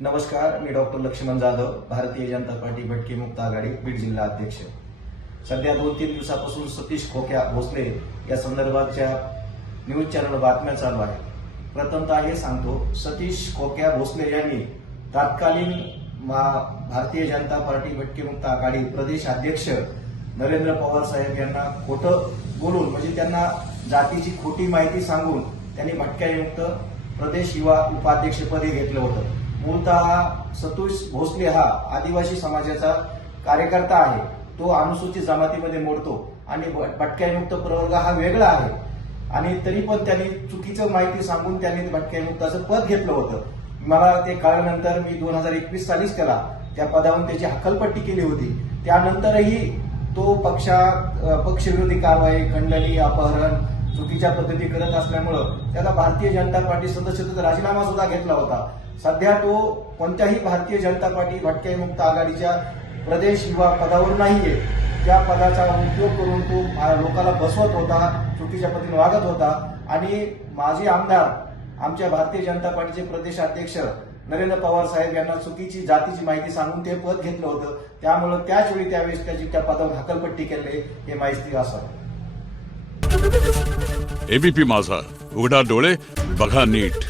नमस्कार, मी doctor Laxman Jadhav, Bharatiya Janata party भटके मुक्त आघाडी बीड जिल्हा अध्यक्ष। सध्या 2-3 दिवसापासून सतीश खोक्या भोसले या संदर्भाच्या न्यूज चॅनल बातम्या चालू आहेत। प्रथमतः हे सांगतो, सतीश खोक्या भोसले यांनी तत्कालीन भारतीय जनता पार्टी भटके मुक्त आघाडी प्रदेश अध्यक्ष नरेंद्र पवार साहेब यांना खोटं बोलून, म्हणजे त्यांना जातीची खोटी माहिती सांगून त्यांनी भटक्यामुक्त प्रदेश युवा उपाध्यक्षपदी घेतलं होतं। मूलतः सतीश भोसले हा आदिवासी समाजाचा कार्यकर्ता आहे। तो अनुसूचित जमातीमध्ये मोडतो आणि भटक्यामुक्त प्रवर्ग हा वेगळा आहे आणि तरी पण त्यांनी चुकीचं माहिती सांगून त्यांनी भटक्यामुक्ताचं पद घेतलं होतं। मला ते कळल्यानंतर मी 2021 सालीच त्याला त्या पदावरून त्याची हकालपट्टी केली होती। त्यानंतरही तो पक्षविरोधी कारवाई, खंडणी, अपहरण, चुकीच्या पद्धती करत असल्यामुळं त्याला भारतीय जनता पार्टी सदस्यत्वाचा राजीनामा सुद्धा घेतला होता। सध्या तो कोणत्याही भारतीय जनता पार्टी भटक्यामुक्त आघाडीच्या प्रदेश युवा पदावर नाहीये। त्या पदाचा उपयोग करून तो लोकांना बसवत होता, चुकीच्या पद्धतीने वागत होता आणि माजी आमदार आमच्या भारतीय जनता पार्टीचे प्रदेश अध्यक्ष नरेंद्र पवार साहेब यांना चुकीची जातीची माहिती सांगून ते पद घेतलं होतं। त्यामुळे त्यावेळेस त्याची त्या पदावर हकालपट्टी केली हे माहिती असावं। एबीपी माझा, उघडा डोळे बघा नीट।